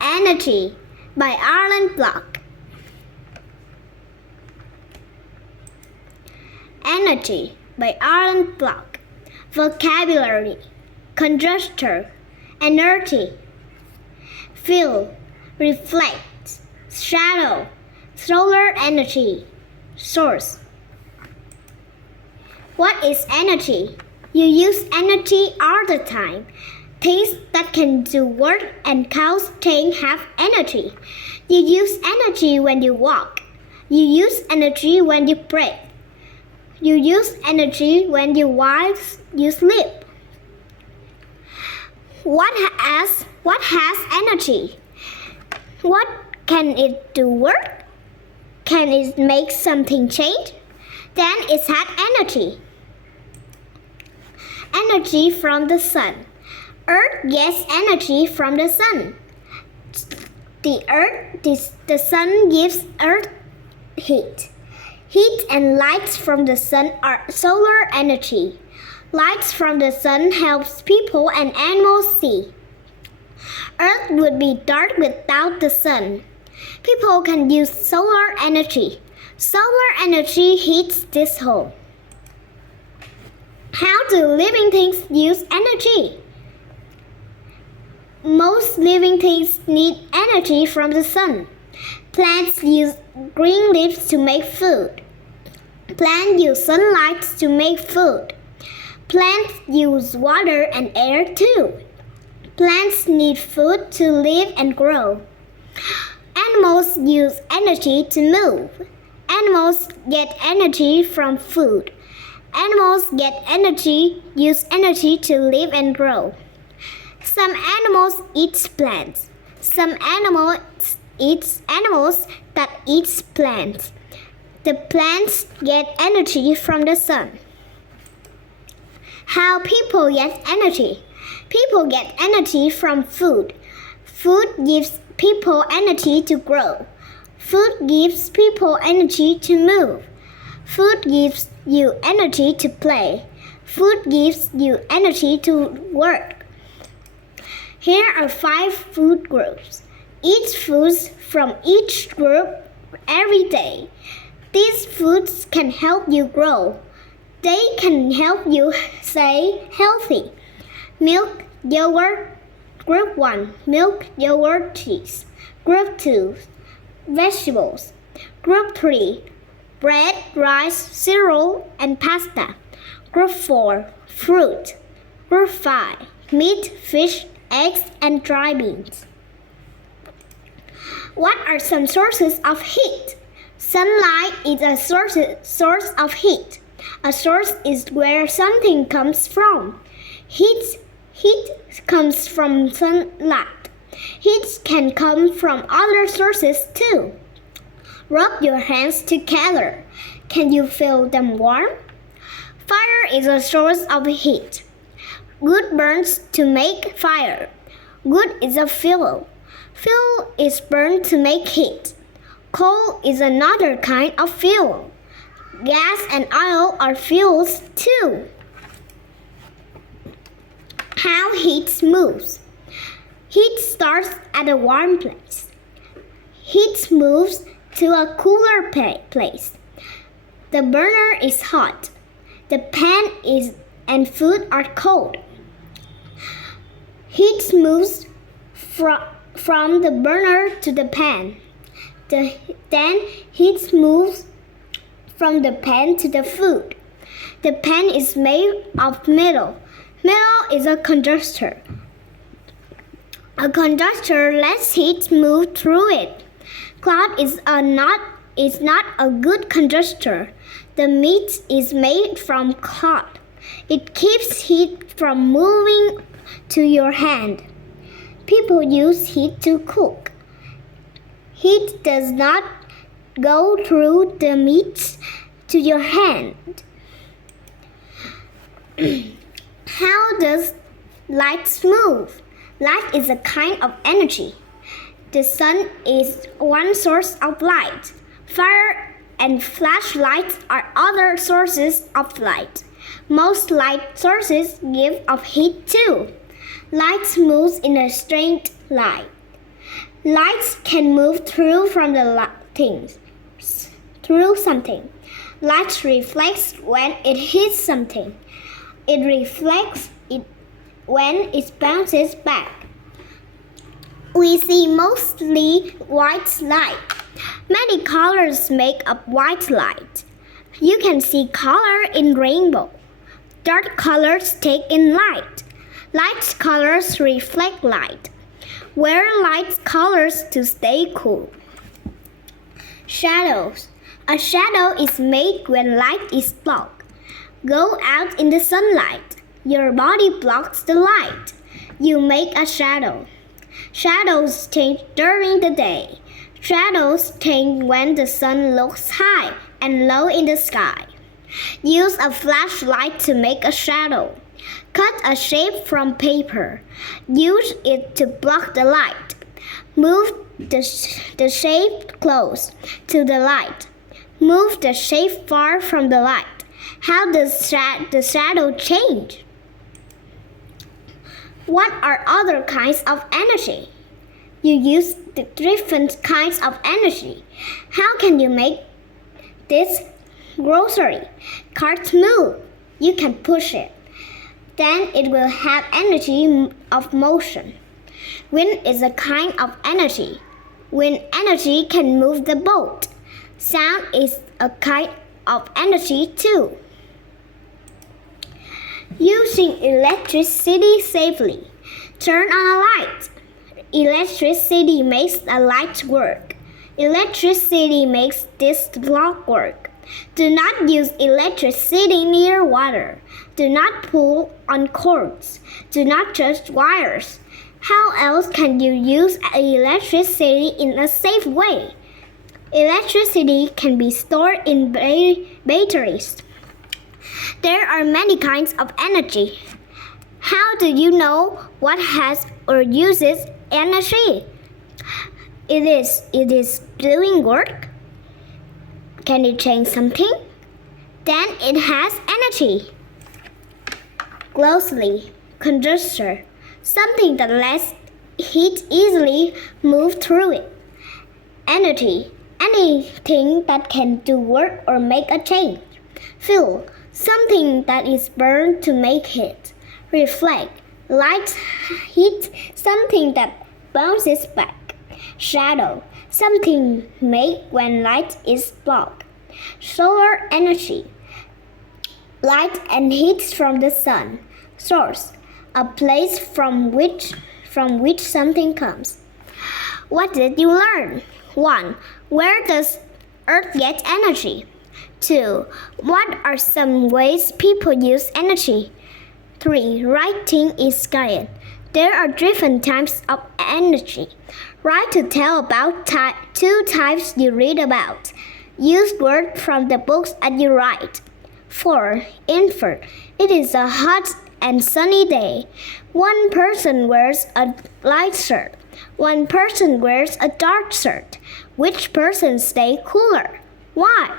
Energy by Alan Block. Energy by Alan Block. Vocabulary: conductor, energy, field, reflect, shadow, solar energy, source. What is energy? You use energy all the time. Things that can do work and cause things have energy. You use energy when you walk. You use energy when you pray. You use energy when you sleep. What has energy? What can it do work? Can it make something change? Then it has energy. Energy from the sun. Earth gets energy from the sun. The sun gives Earth heat. Heat and lights from the sun are solar energy. Lights from the sun helps people and animals see. Earth would be dark without the sun. People can use solar energy. Solar energy heats this home. How do living things use energy? Most living things need energy from the sun. Plants use green leaves to make food. Plants use sunlight to make food. Plants use water and air too. Plants need food to live and grow. Animals use energy to move. Animals get energy from food. Animals use energy to live and grow. Some animals eat plants. Some animals that eat plants. The plants get energy from the sun. How people get energy? People get energy from food. Food gives people energy to grow. Food gives people energy to move. Food gives you energy to play. Food gives you energy to work. Here are 5 food groups. Eat foods from each group every day. These foods can help you grow. They can help you stay healthy. Milk, yogurt. Group 1, milk, yogurt, cheese. Group 2, vegetables. Group 3, bread, rice, cereal, and pasta. Group 4, fruit. Group 5, meat, fish, eggs, and dry beans. What are some sources of heat? Sunlight is a source of heat. A source is where something comes from. Heat comes from sunlight. Heat can come from other sources too. Rub your hands together. Can you feel them warm? Fire is a source of heat. Wood burns to make fire. Wood is a fuel. Fuel is burned to make heat. Coal is another kind of fuel. Gas and oil are fuels too. How heat moves. Heat starts at a warm place. Heat moves to a cooler place. The burner is hot. The pan and food are cold. Heat moves from the burner to the pan. Then heat moves from the pan to the food. The pan is made of metal. Metal is a conductor. A conductor lets heat move through it. Cloth is not a good conductor. The meat is made from cloth. It keeps heat from moving to your hand. People use heat to cook. Heat does not go through the meat to your hand. How does light move? Light is a kind of energy. The sun is one source of light. Fire and flashlights are other sources of light. Most light sources give off heat too. Light moves in a straight line. Lights can move through something. Light reflects when it hits something. It reflects it when it bounces back. We see mostly white light. Many colors make up white light. You can see color in rainbow. Dark colors take in light. Light colors reflect light. Wear light colors to stay cool. Shadows. A shadow is made when light is blocked. Go out in the sunlight. Your body blocks the light. You make a shadow. Shadows change during the day. Shadows change when the sun looks high and low in the sky. Use a flashlight to make a shadow. Cut a shape from paper. Use it to block the light. Move the shape close to the light. Move the shape far from the light. How does the shadow change? What are other kinds of energy? You use the different kinds of energy. How can you make this grocery cart move? You can push it. Then it will have energy of motion. Wind is a kind of energy. Wind energy can move the boat. Sound is a kind of energy too. Using electricity safely. Turn on a light. Electricity makes a light work. Electricity makes this clock work. Do not use electricity near water. Do not pull on cords. Do not touch wires. How else can you use electricity in a safe way? Electricity can be stored in batteries. There are many kinds of energy. How do you know what has or uses energy? It is doing work. Can it change something? Then it has energy. Closely, conductor, something that lets heat easily move through it. Energy, anything that can do work or make a change. Fuel, something that is burned to make heat. Reflect, light, heat, something that bounces back. Shadow, something made when light is blocked. Solar energy, light and heat from the sun. Source, a place from which something comes. What did you learn? 1. Where does Earth get energy? 2. What are some ways people use energy? 3. Writing is guided. There are different types of energy. Write to tell about 2 types you read about. Use words from the books as you write. 4. Infer. It is a hot and sunny day. One person wears a light shirt. One person wears a dark shirt. Which person stays cooler? Why?